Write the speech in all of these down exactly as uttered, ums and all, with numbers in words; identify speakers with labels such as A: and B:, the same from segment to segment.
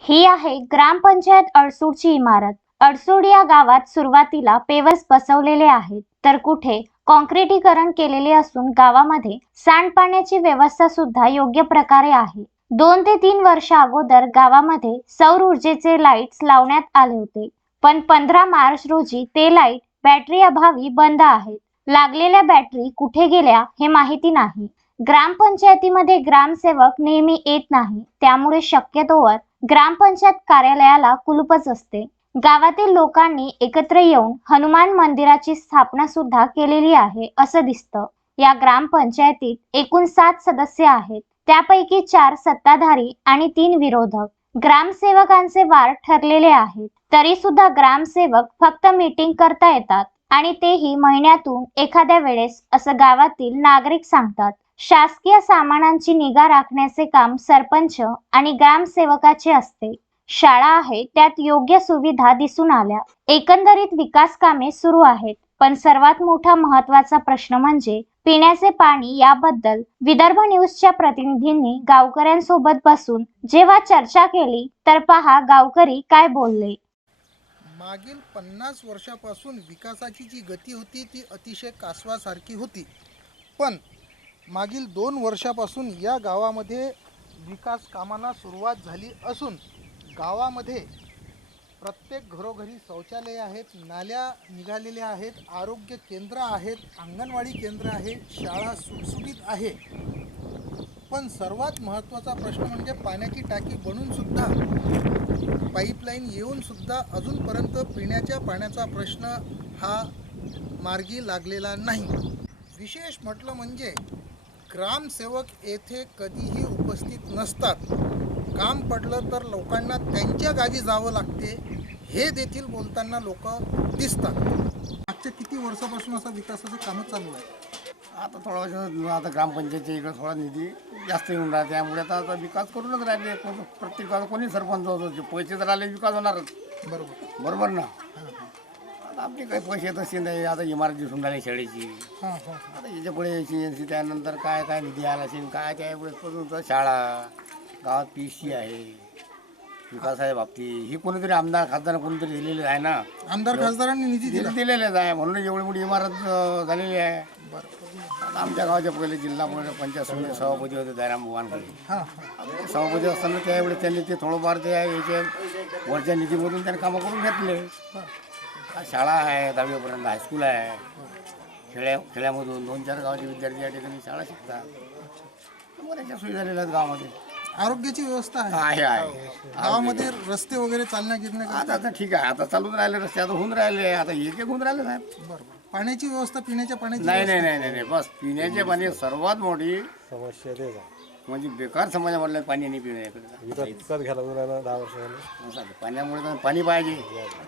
A: ही आहे ग्रामपंचायत अडसूडची इमारत. अडसूड या गावात सुरुवातीला पेवर्स बसवलेले आहेत, तर कुठे कॉन्क्रिटीकरण केलेले असून गावामध्ये सांडपाण्याची व्यवस्था सुद्धा योग्य प्रकारे आहे. दोन ते तीन वर्ष अगोदर गावामध्ये सौर ऊर्जेचे लाईट्स लावण्यात आले होते, पण पंधरा मार्च रोजी ते लाईट बॅटरी अभावी बंद आहेत. लागलेल्या बॅटरी कुठे गेल्या हे माहिती नाही. ग्रामपंचायतीमध्ये ग्रामसेवक नेहमी येत नाही, त्यामुळे शक्यतोवर ग्रामपंचायत कार्यालयाला कुलूपच असते. गावातील लोकांनी एकत्र येऊन हनुमान मंदिराची स्थापना सुद्धा केलेली आहे असं दिसतं. या ग्रामपंचायतीत एकूण सात सदस्य आहेत, त्यापैकी चार सत्ताधारी आणि तीन विरोधक. ग्रामसेवकांचे वार ठरलेले आहेत, तरी सुद्धा ग्रामसेवक फक्त मीटिंग करता येतात आणि तेही महिन्यातून एखाद्या वेळेस असं गावातील नागरिक सांगतात. शासकीय सामानांची निगा राखण्याचे काम सरपंच आणि ग्रामसेवकाचे असते. शाळा आहे त्यात योग्य सुविधा दिसून आल्या. एकंदरीत विकास कामे सुरू आहेत, पण सर्वात मोठा महत्त्वाचा प्रश्न म्हणजे पिण्याचे पाणी. याबद्दल विदर्भ न्यूजच्या प्रतिनिधींनी गावकऱ्यांसोबत बसून जेव्हा चर्चा केली तर पहा गावकरी काय बोलले.
B: मागील पन्नास वर्षापासून विकासाची जी गती होती ती अतिशय कासवासारखी होती, पण मागील दोन वर्षापासून या गावामध्ये विकास कामांना सुरुवात झाली असून गावामध्ये प्रत्येक घरोघरी शौचालय आहेत, नाल्या निघालेल्या आहेत, आरोग्य केंद्र आहेत, अंगणवाडी केंद्र आहे, शाळा सुटसुटीत आहे. पण सर्वात महत्त्वाचा प्रश्न म्हणजे पाण्याची टाकी बनूनसुद्धा, पाईपलाईन येऊनसुद्धा अजूनपर्यंत पिण्याच्या पाण्याचा प्रश्न हा मार्गी लागलेला नाही. विशेष म्हटलं म्हणजे ग्रामसेवक येथे कधीही उपस्थित नसतात. काम पडलं तर लोकांना त्यांच्या गावी जावं लागते, हे देखील बोलताना लोक दिसतात. मागच्या किती वर्षापासून असं विकासाचं कामं चालू आहे?
C: आता थोडा वर्ष आता ग्रामपंचायतीच्या इकडे थोडा निधी जास्त येऊन राहते, त्यामुळे आता आता विकास करूनच राहिले. कोण प्रत्येक गावात कोणी सरपंच होतो, पैसे जर आले विकास होणारच.
B: बरोबर
C: बरोबर ना. आता आपली काही पैसे तशी नाही. आता इमारत दिसून राहिली शाळेची,
B: हां हां
C: आता याच्या पुढे याची यांची त्यानंतर काय काय निधी आला असेल काय त्यावेळेस शाळा गावात पी सी आहे. विकासाच्या बाबतीत ही कोणीतरी आमदार खासदार कोणीतरी दिलेले आहे ना.
B: आमदार खासदारांनी निधी दिला
C: दिलेलेच आहे, म्हणून एवढी मोठी इमारत झालेली आहे. आता आमच्या गावाच्या पहिले जिल्हा पंचायत समिती सभापती होते दयाराम भुवानकडे.
B: हां हां
C: सभापती असताना त्यावेळेस त्यांनी ते थोडंफार ते याच्या वरच्या निधीमधून त्यांनी कामं करून घेतले. शाळा आहे, दहावीपर्यंत हायस्कूल आहे. खेड्या खेड्यामधून दोन चार गावाचे विद्यार्थी या ठिकाणी शाळा शिकतात. बऱ्याचशा सुविधा झालेल्या आहेत गावामध्ये.
B: आरोग्याची व्यवस्था आहे
C: आहे आहे
B: गावामध्ये. रस्ते वगैरे चालण्या गिरण्या
C: आता आता ठीक आहे, आता चालून राहिले रस्ते, आता होऊन राहिले, आता एक एक होऊन राहिले साहेब.
B: बरोबर. पाण्याची व्यवस्था, पिण्याच्या पाण्याची
C: नाही नाही नाही नाही नाही बस पिण्याचे पाणी सर्वात मोठी
D: समस्या तेच आहे.
C: म्हणजे बेकार समाजा म्हटलं पाणी नाही पिण्याकडे.
D: विकत घ्यायला लागून दहा वर्ष झाले.
C: पाण्यामुळे तर पाणी पाहिजे,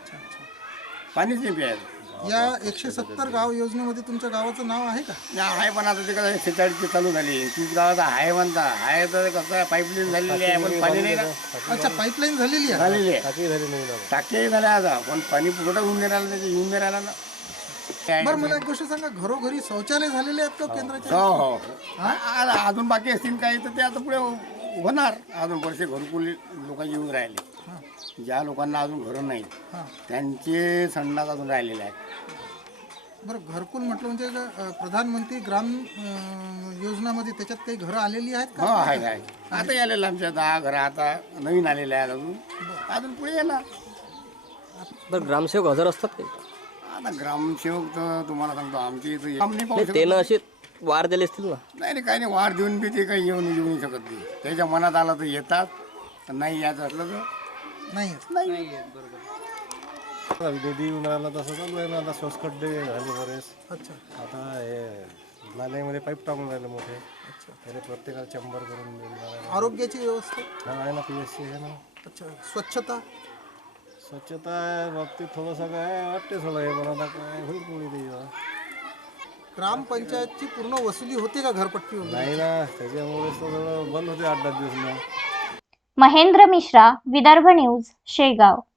C: पाणीच नाही प्यायचं.
B: या एकशे सत्तर गाव योजनेमध्ये तुमच्या गावाचं नाव आहे का?
C: या आहे, पण आता ते कसं शेचाळीसची चालू झाली. तीस गावात आहे म्हणता, आहे तर कसं आहे पाईपलाईन झालेली आहे, पण पाणी नाही ना.
B: अच्छा, पाईपलाईन झालेली आहे.
C: झालेली आहे,
D: टाकी झाली नाही ना.
C: टाक्याही झाल्या आता, पण पाणी पुरवठा होऊन नाही राहिला, त्याचे येऊन नाही राहिला ना.
B: बरं, मला एक गोष्ट सांगा, घरोघरी शौचालय झालेले आहेत का केंद्राच्या?
C: हो हो हा, आ- अजून बाकी असतील काही तर ते आता पुढे होणार. अजून पैसे घरकुल लोक येऊन राहिले. ज्या लोकांना अजून घरं नाही
B: हां.
C: त्यांचे संडास अजून राहिलेले आहेत.
B: बरं, घरकुल म्हटलं म्हणजे अं, प्रधानमंत्री ग्राम अं, योजनामध्ये त्याच्यात काही घरं आलेली आहेत
C: हो
B: का?
C: आहे आहे आता यायला आमच्या दहा घरं आता नवीन आलेले आहेत. अजून अजून पुढे येणार.
E: तर ग्रामसेवक हजर असतात काही?
C: आता ग्रामसेवक तर तुम्हाला सांगतो आमची इथं काम नाही पाहू
E: नाही,
C: शकत.
E: त्यानं असे वार दिले असतील ना.
C: नाही नाही काही नाही, वाढ देऊन बी ते काही येऊन येऊ नाही शकत नाही. त्याच्या मनात आलं तर येतात, तर नाही यायचं असलं तर
B: नाही.
C: नाही.
D: आता निधी येऊन राहिला तसं चालू आहे ना. आता सोसखड्डे झाले बरेच.
B: अच्छा
D: आता हे नाल्यामध्ये पाईप टाकून राहिले मोठे. त्याने प्रत्येकाला चंबर करून देऊन राहिला.
B: आरोग्याची व्यवस्था.
D: हा आहे ना, पी एस सी आहे ना.
B: अच्छा, स्वच्छता.
D: स्वच्छता बाबतीत थोडंसं काय वाटते थोडं हे, पण आता काय होईल पुढे ते.
B: ग्रामपंचायतची पूर्ण वसुली होते का घरपट्टी वगैरे?
D: नाही ना, त्याच्यामुळे थोडं बंद होते आठ दहा दिवस ना.
A: महेंद्र मिश्रा, विदर्भ न्यूज, शेगाव.